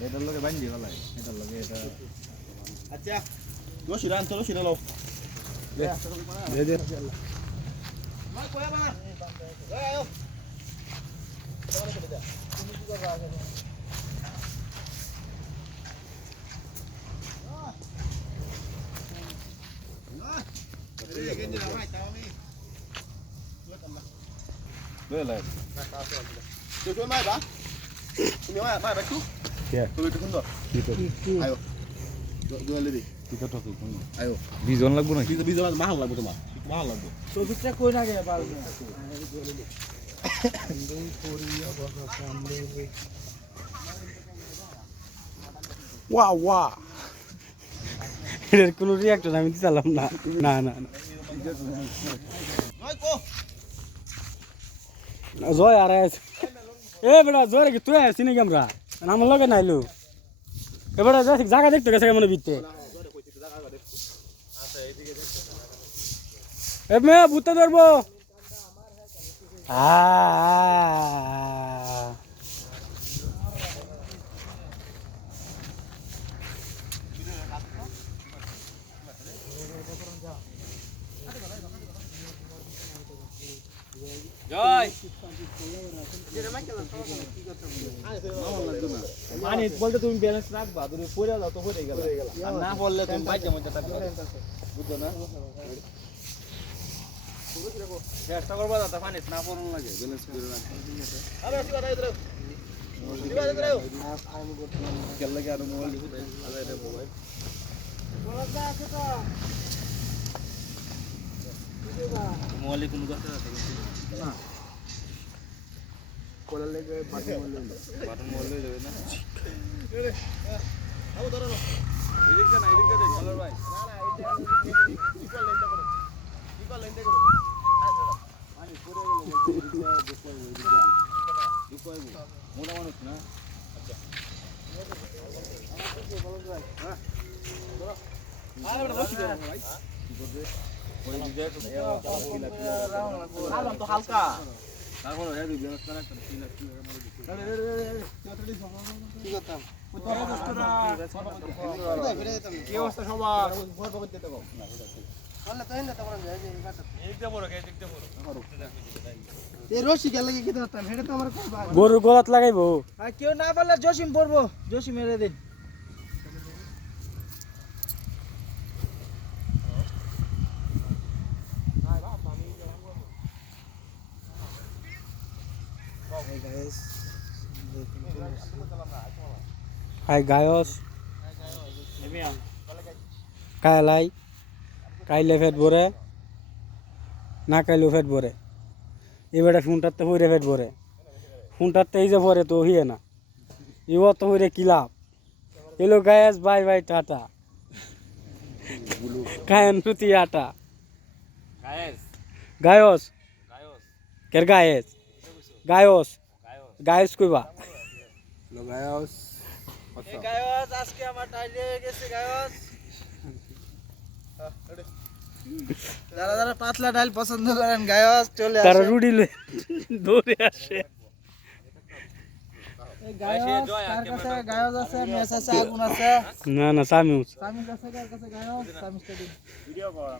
এটার লগে বান্ধি ভালাই এটার লগে এটা আচ্ছা। Lo sila, anto lo sila lo. Ya, ya, ya. Mai kuya ba? Ayo. Đưa lại. Đưa cho mai bá. Không nhớ mai, mai bá Yeah. Kìa. Tôi không được. Đi thôi. Ayo. আয়ো। দু-। বিজন লাগবো নাকি বিজ- বিজ মাছ মাহাল লাগবে তোমার। মাহাল লাগবে। টপিকটা কই না গে পারবে ওয়া ওয়া এর কোনো রিয়াক্টর আমি দিতাম না না না না জয় আর এ বেটা, জয় কি তুই আছিস নাকি আমরা আমার লগে নাইলো এ বেটা জায়গা দেখতে গেছে মনে বিতে এ মে ভূতে ধরবো। আ, আ। বলতে তুমি ব্যালেন্স রাখবা তুমি পড়ে যাও তো পড়ে গেল। আর না পড়লে তুমি বাইকে মধ্যে থাকবে বুঝছ না? চেষ্টা করবা দাদা পানি না পড়ন লাগে মোবাইল মোবাইল মোবাইলে কোনো আছে? না কোলার লেগে বাটন মোবাইল বাটন মোবাইল লই যাবে না আবু ধরো এদিকটা না এদিকটা দেখ কলার ভাই না না এটা ইকুয়াল লাইনটা করো ইকুয়াল লাইনটা করো মানে পুরো ইকুয়াল মোটা মানুষ না আচ্ছা কি হালকা। গরু গলাত লাগাইবো আর কেউ না পারলে জসিম পড়ব জসিম মেরে দিন হাই গায়স কালাই কাইলে ফেট ভরে না কাইলেও ফেট ভরে এবারে ফোনটাতে হইরে ফেট ভরে ফোনটাতে এই যে ভরে তো হিয়ে না এবার তো হইরে কি লাভ এলো গায়েস বাই বাই টাটা কায়ন প্রতি আটা গায়েস গায়স গায়স কের গায়েস গায়স গায়স কইবা? গায়স গায়স আজকে আমার টাইলে হয়ে গেছে গায়স। যারা যারা পাতলা ডাল পছন্দ করেন গায়স চলে তারা আসেন রুডি লয়ে দৌড়ে আসে। এই গায়স কার কাছে গায়স আছে? মেস আছে আগুন আছে? না না সামিউস। সামির কাছে কার কাছে গায়স? সামির স্টাডি ভিডিও কর